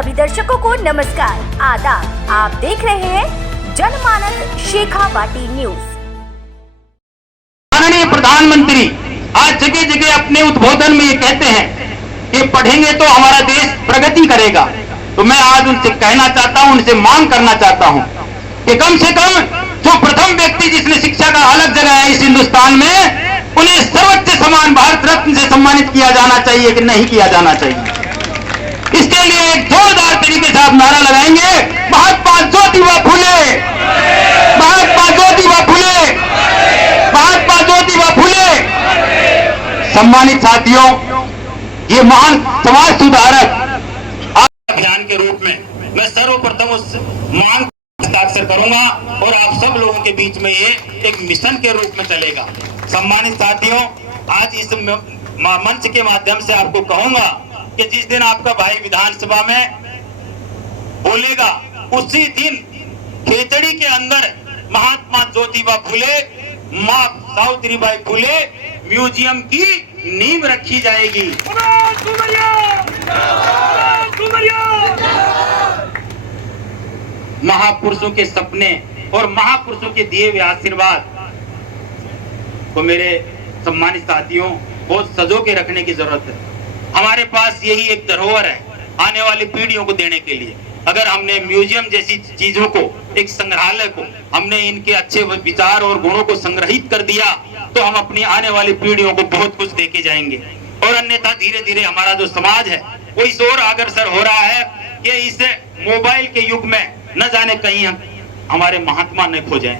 सभी दर्शकों को नमस्कार, आदाब। आप देख रहे हैं जनमानस शेखावाटी न्यूज। माननीय प्रधानमंत्री आज जगह जगह अपने उद्बोधन में ये कहते हैं कि पढ़ेंगे तो हमारा देश प्रगति करेगा। तो मैं आज उनसे कहना चाहता हूं, उनसे मांग करना चाहता हूं कि कम से कम जो प्रथम व्यक्ति जिसने शिक्षा का अलग जगह है इस हिंदुस्तान में, उन्हें सर्वोच्च सम्मान भारत रत्न से सम्मानित किया जाना चाहिए कि नहीं किया जाना चाहिए। इसके लिए एक जोरदार तरीके से आप नारा लगाएंगे, महात्मा ज्योतिबा फुले, महात्मा ज्योतिबा फुले, महात्मा ज्योतिबा फुले। सम्मानित साथियों, ये महान समाज सुधारक अभियान के रूप में मैं सर्वप्रथम उस मांग हस्ताक्षर करूंगा और आप सब लोगों के बीच में ये एक मिशन के रूप में चलेगा। सम्मानित साथियों, आज इस मंच के माध्यम से आपको कहूंगा कि जिस दिन आपका भाई विधानसभा में बोलेगा, उसी दिन खेतड़ी के अंदर महात्मा ज्योतिबा फुले, मां सावित्रीबाई फुले म्यूजियम की नींव रखी जाएगी। महापुरुषों के सपने और महापुरुषों के दिए हुए आशीर्वाद को मेरे सम्मानित साथियों बहुत सजो के रखने की जरूरत है। हमारे पास यही एक धरोहर है आने वाली पीढ़ियों को देने के लिए। अगर हमने म्यूजियम जैसी चीजों को, एक संग्रहालय को, हमने इनके अच्छे विचार और गुणों को संग्रहित कर दिया तो हम अपनी आने वाली पीढ़ियों को बहुत कुछ देके जाएंगे। और अन्यथा धीरे धीरे हमारा जो समाज है वो इस ओर अग्रसर हो रहा है कि इस मोबाइल के युग में न जाने कहीं हमारे महात्मा न खो जाएं।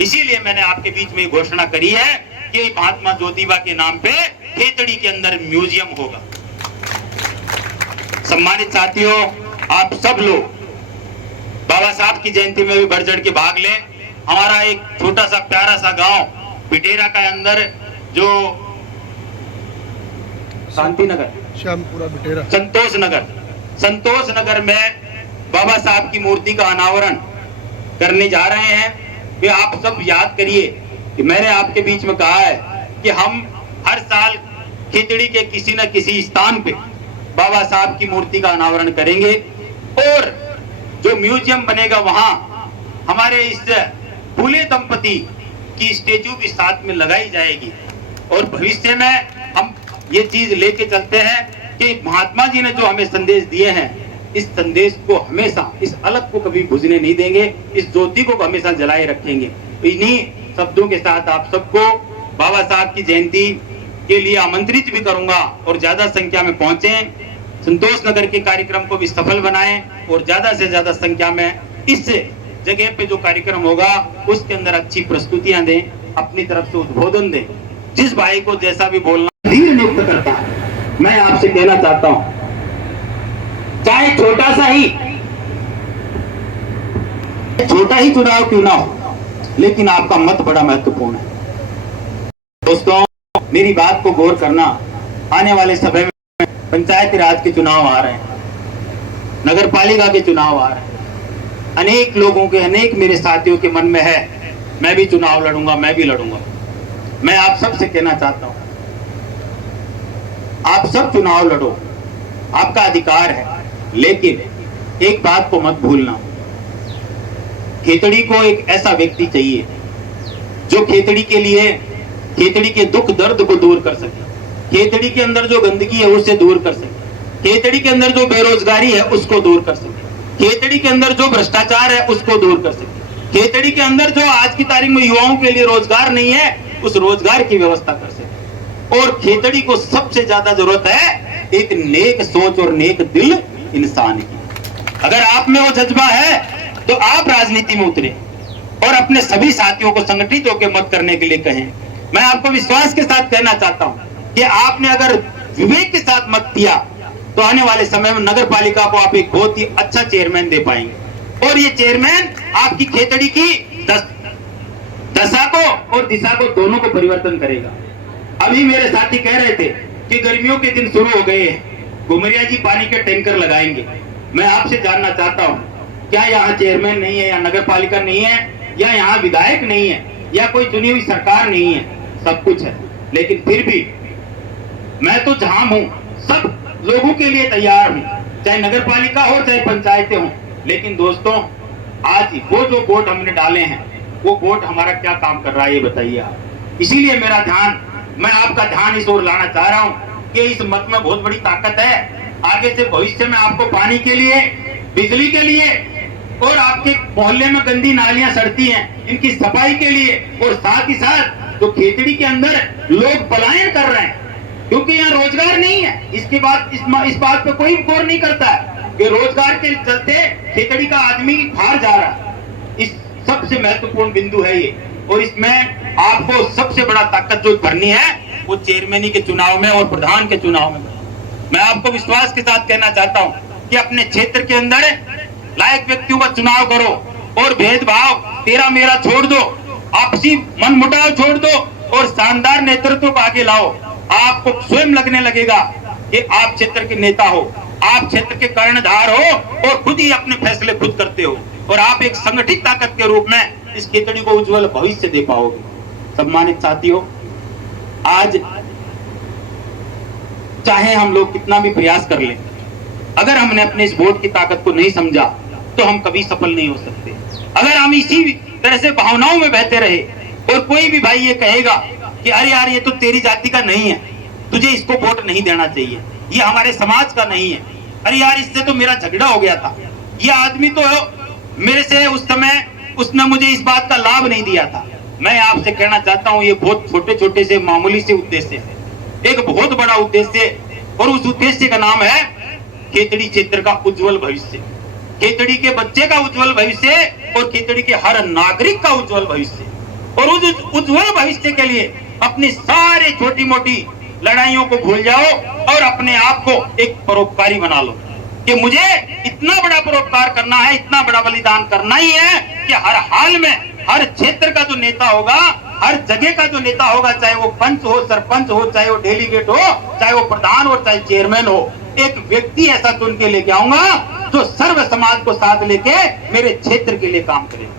इसीलिए मैंने आपके बीच में घोषणा करी है कि महात्मा ज्योतिबा के नाम पे खेतड़ी के अंदर म्यूजियम होगा। सम्मानित साथियों, आप सब लोग बाबा साहब की जयंती में भी बढ़ चढ़ के भाग लें। हमारा एक छोटा सा प्यारा सा गांव पिटेरा का अंदर जो शांति नगर, श्यामपुरा पिटेरा, संतोष नगर में बाबा साहब की मूर्ति का अनावरण करने जा रहे हैं। कि आप सब याद करिए कि मैंने आपके बीच में कहा है कि हम हर साल खेतड़ी के किसी न किसी स्थान पे बाबा साहब की मूर्ति का अनावरण करेंगे और जो म्यूजियम बनेगा वहां हमारे इस फूले दंपति की स्टेचू भी साथ में लगाई जाएगी। और भविष्य में हम ये चीज लेके चलते हैं कि महात्मा जी ने जो हमें संदेश दिए हैं, इस संदेश को हमेशा, इस अलग को कभी बुझने नहीं देंगे, इस ज्योति को हमेशा जलाए रखेंगे। इन्हीं शब्दों के साथ आप सबको बाबा साहब की जयंती के लिए आमंत्रित भी करूंगा और ज्यादा संख्या में पहुंचे, संतोष नगर के कार्यक्रम को भी सफल बनाएं और ज्यादा से ज्यादा संख्या में इस जगह पे जो कार्यक्रम होगा उसके अंदर अच्छी प्रस्तुतियां दें, अपनी तरफ से उद्बोधन दें। जिस भाई को जैसा भी बोलना धीर नियुक्त करता है, मैं आपसे कहना चाहता हूं, चाहे छोटा ही चुनाव क्यों ना हो, लेकिन आपका मत बड़ा महत्वपूर्ण है। दोस्तों, मेरी बात को गौर करना। आने वाले समय में पंचायती राज के चुनाव आ रहे हैं, नगर पालिका के चुनाव आ रहे हैं। अनेक लोगों के, अनेक मेरे साथियों के मन में है मैं भी चुनाव लड़ूंगा, मैं भी लड़ूंगा। मैं आप सब से कहना चाहता हूं, आप सब चुनाव लड़ो, आपका अधिकार है, लेकिन एक बात को मत भूलना, खेतड़ी को एक ऐसा व्यक्ति चाहिए जो खेतड़ी के लिए, खेतड़ी के दुख दर्द को दूर कर सके, खेतड़ी के अंदर जो गंदगी है उसे दूर कर सके, खेतड़ी के अंदर जो बेरोजगारी है उसको दूर कर सके, खेतड़ी के अंदर जो भ्रष्टाचार है उसको दूर कर सके, खेतड़ी के अंदर जो आज की तारीख में युवाओं के लिए रोजगार नहीं है उस रोजगार की व्यवस्था कर सके। और खेतड़ी को सबसे ज्यादा जरूरत है एक नेक सोच और नेक दिल इंसान की। अगर आप में वो जज्बा है तो आप राजनीति में उतरे और अपने सभी साथियों को संगठित होकर मत करने के लिए कहें। मैं आपको विश्वास के साथ कहना चाहता हूं कि आपने अगर विवेक के साथ मत दिया तो आने वाले समय में नगर पालिका को आप एक बहुत ही अच्छा चेयरमैन दे पाएंगे और ये चेयरमैन आपकी खेतड़ी की दशा को और दिशा को दोनों को परिवर्तन करेगा। अभी मेरे साथी कह रहे थे कि गर्मियों के दिन शुरू हो गए हैं, घुमरिया जी पानी के टैंकर लगाएंगे। मैं आपसे जानना चाहता हूं, क्या यहाँ चेयरमैन नहीं है या नगर पालिका नहीं है या यहाँ विधायक नहीं है या कोई चुनी हुई सरकार नहीं है? सब कुछ है, लेकिन फिर भी मैं तो जहां हूं सब लोगों के लिए तैयार हूं। चाहे नगर पालिका हो चाहे पंचायतें हो। लेकिन दोस्तों, आज वो जो वोट हमने डाले हैं वो वोट हमारा क्या काम कर रहा है ये बताइए आप। इसीलिए मैं आपका ध्यान इस ओर लाना चाह रहा हूँ कि इस मत में बहुत बड़ी ताकत है। आगे से भविष्य में आपको पानी के लिए, बिजली के लिए और आपके मोहल्ले में गंदी नालियां सड़ती हैं इनकी सफाई के लिए, और साथ ही साथ जो खेतड़ी के अंदर लोग पलायन कर रहे हैं क्योंकि यहाँ रोजगार नहीं है, इसके बाद इस बात पे कोई गौर नहीं करता है कि रोजगार के चलते खेतड़ी का आदमी बाहर जा रहा है। इस सबसे महत्वपूर्ण बिंदु है ये, और इसमें आपको सबसे बड़ा ताकत जो भरनी है वो चेयरमैनी के चुनाव में और प्रधान के चुनाव में। मैं आपको विश्वास के साथ कहना चाहता हूँ कि अपने क्षेत्र के अंदर लायक व्यक्तियों का चुनाव करो और भेदभाव तेरा मेरा छोड़ दो, आपसी मनमुटाव छोड़ दो और शानदार नेतृत्व को आगे लाओ। आपको स्वयं लगने लगेगा कि आप क्षेत्र के नेता हो, आप क्षेत्र के कर्णधार हो और खुद ही अपने फैसले खुद करते हो, और आप एक संगठित ताकत के रूप में इस खेतड़ी को उज्जवल भविष्य दे पाओगे। सम्मानित साथियों, आज चाहे हम लोग कितना भी प्रयास कर लें, अगर हमने अपने इस वोट की ताकत को नहीं समझा तो हम कभी सफल नहीं हो सकते। अगर हम इसी तरह से भावनाओं में बहते रहे और कोई भी भाई ये कहेगा कि अरे यार ये तो तेरी जाति का नहीं है, तुझे इसको वोट नहीं देना चाहिए, ये हमारे समाज का नहीं है, अरे यार इससे तो मेरा झगड़ा हो गया था, ये आदमी तो मेरे से उस समय उसने मुझे इस बात का लाभ नहीं दिया था। मैं आपसे कहना चाहता हूँ ये बहुत छोटे छोटे से मामूली से उद्देश्य है, एक बहुत बड़ा उद्देश्य, और उस उद्देश्य का नाम है खेतड़ी क्षेत्र का उज्जवल भविष्य, खेतड़ी के बच्चे का उज्जवल भविष्य और खेतड़ी के हर नागरिक का उज्जवल भविष्य। और उस उज्जवल भविष्य के लिए अपनी सारे छोटी मोटी लड़ाइयों को भूल जाओ और अपने आप को एक परोपकारी बना लो कि मुझे इतना बड़ा परोपकार करना है, इतना बड़ा बलिदान करना ही है कि हर हाल में हर क्षेत्र का जो नेता होगा, हर जगह का जो नेता होगा, चाहे वो पंच हो, सरपंच हो, चाहे वो डेलीगेट हो, चाहे वो प्रधान हो, चाहे चेयरमैन हो, एक व्यक्ति ऐसा चुन के लेके आऊंगा जो सर्व समाज को साथ लेके मेरे क्षेत्र के लिए काम करेगा।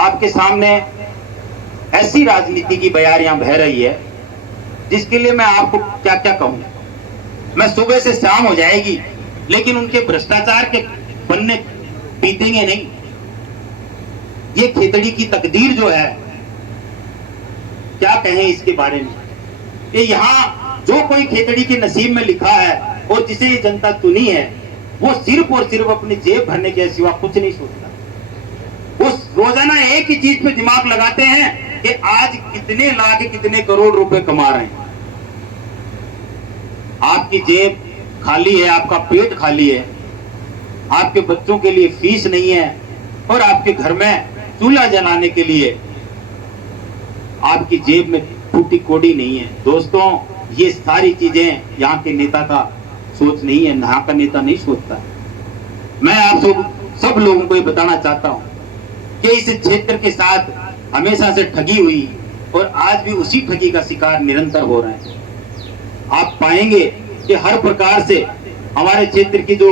आपके सामने ऐसी राजनीति की बयारियां बह रही है जिसके लिए मैं आपको क्या क्या कहूं। मैं सुबह से शाम हो जाएगी लेकिन उनके भ्रष्टाचार के बनने बीतेंगे नहीं। ये खेतड़ी की तकदीर जो है, क्या कहें इसके बारे में। ये यहाँ जो कोई खेतड़ी के नसीब में लिखा है और जिसे ये जनता चुनी है, वो सिर्फ और सिर्फ अपनी जेब भरने के सिवा कुछ नहीं सोचता। वो रोजाना एक ही चीज पे दिमाग लगाते हैं कि आज कितने लाख कितने करोड़ रुपए कमा रहे हैं। आपकी जेब खाली है, आपका पेट खाली है, आपके बच्चों के लिए फीस नहीं है और आपके घर में चूल्हा जलाने के लिए आपकी जेब में फूटी कोड़ी नहीं है। दोस्तों, ये सारी चीजें यहाँ के नेता का सोच नहीं है, यहाँ का नेता नहीं सोचता है। मैं आप सब लोगों को ये बताना चाहता हूँ कि इस क्षेत्र के साथ हमेशा से ठगी हुई और आज भी उसी ठगी का शिकार निरंतर हो रहे हैं। आप पाएंगे कि हर प्रकार से हमारे क्षेत्र की जो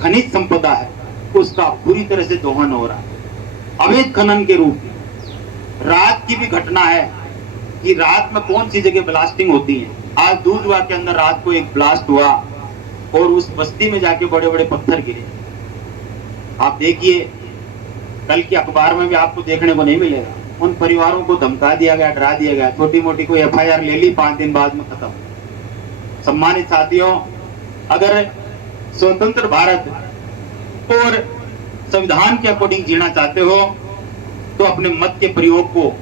खनिज संपदा है उसका पूरी तरह से दोहन हो रहा है, अवैध खनन के रूप में। रात की भी घटना है कि रात में कौन सी जगह ब्लास्टिंग होती है। आज दूधवा के अंदर रात को एक ब्लास्ट हुआ और उस बस्ती में जाके बड़े बड़े पत्थर गिरे। आप देखिए, कल के अखबार में भी आपको देखने को नहीं मिलेगा। उन परिवारों को धमका दिया गया, डरा दिया गया, छोटी मोटी कोई FIR ले ली, 5 दिन बाद में खत्म। सम्मानित साथियों, अगर स्वतंत्र भारत और संविधान के अकॉर्डिंग जीना चाहते हो तो अपने मत के प्रयोग को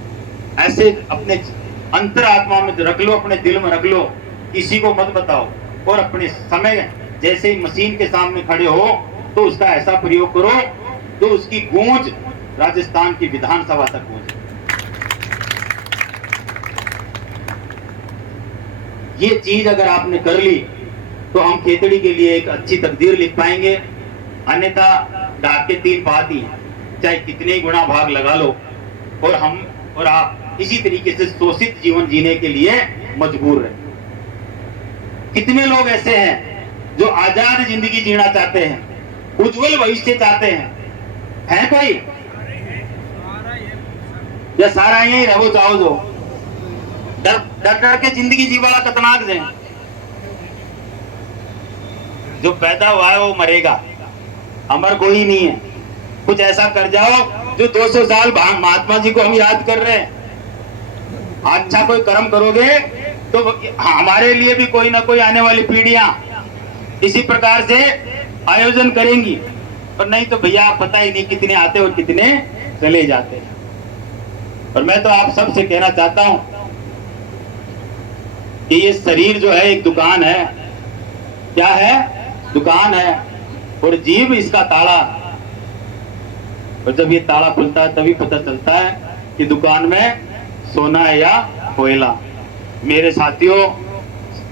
ऐसे अपने अंतरात्मा में रख लो, अपने दिल में रख लो, किसी को मत बताओ, और अपने समय जैसे ही मशीन के सामने खड़े हो तो उसका ऐसा प्रयोग करो तो उसकी गूंज राजस्थान की विधानसभा तक पहुंचे। ये चीज अगर आपने कर ली तो हम खेतड़ी के लिए एक अच्छी तकदीर लिख पाएंगे। अन्यथा डाक के 3 बात ही हैं, चाहे कितने ही गुना भाग लगा लो और हम और आप इसी तरीके से शोषित जीवन जीने के लिए मजबूर रहे। कितने लोग ऐसे हैं जो आजाद जिंदगी जीना चाहते हैं, उज्जवल भविष्य चाहते हैं? है कोई? या सारा यही रहो चाहो जो डर डर के जिंदगी जीवाला कतनाक से जो पैदा हुआ है वो मरेगा, अमर कोई नहीं है। कुछ ऐसा कर जाओ जो 200 साल महात्मा जी को हम याद कर रहे हैं। अच्छा कोई कर्म करोगे तो हमारे लिए भी कोई ना कोई आने वाली पीढ़ियां इसी प्रकार से आयोजन करेंगी, और नहीं तो भैया पता ही नहीं कितने आते और कितने चले जाते हैं। और मैं तो आप सबसे कहना चाहता हूं कि ये शरीर जो है एक दुकान है। क्या है? दुकान है, और जीव इसका ताला। और जब ये ताला खुलता है तभी पता चलता है कि दुकान में सोना है या कोयला। मेरे साथियों,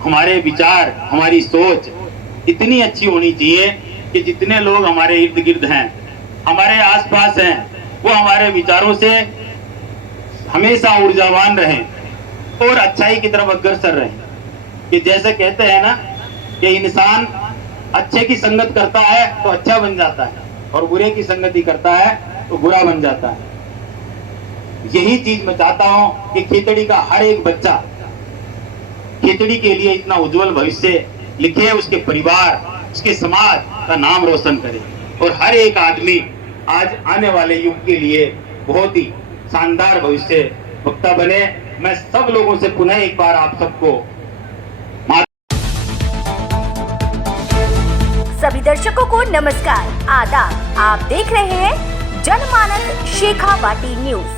हमारे विचार, हमारी सोच इतनी अच्छी होनी चाहिए कि जितने लोग हमारे इर्द गिर्द हैं, हमारे आसपास हैं, वो हमारे विचारों से हमेशा ऊर्जावान रहें और अच्छाई की तरफ अग्रसर रहें। कि जैसे कहते हैं ना कि इंसान अच्छे की संगत करता है तो अच्छा बन जाता है, और बुरे की संगति करता है तो बुरा बन जाता है। यही चीज मैं चाहता हूं कि खेतड़ी का हर एक बच्चा खेतड़ी के लिए इतना उज्जवल भविष्य लिखे, उसके परिवार, उसके समाज का नाम रोशन करे, और हर एक आदमी आज आने वाले युग के लिए बहुत ही शानदार भविष्य वक्ता बने। मैं सब लोगों से पुनः एक बार आप सबको, सभी दर्शकों को नमस्कार, आदाब। आप देख रहे हैं जनमानस शेखावाटी न्यूज।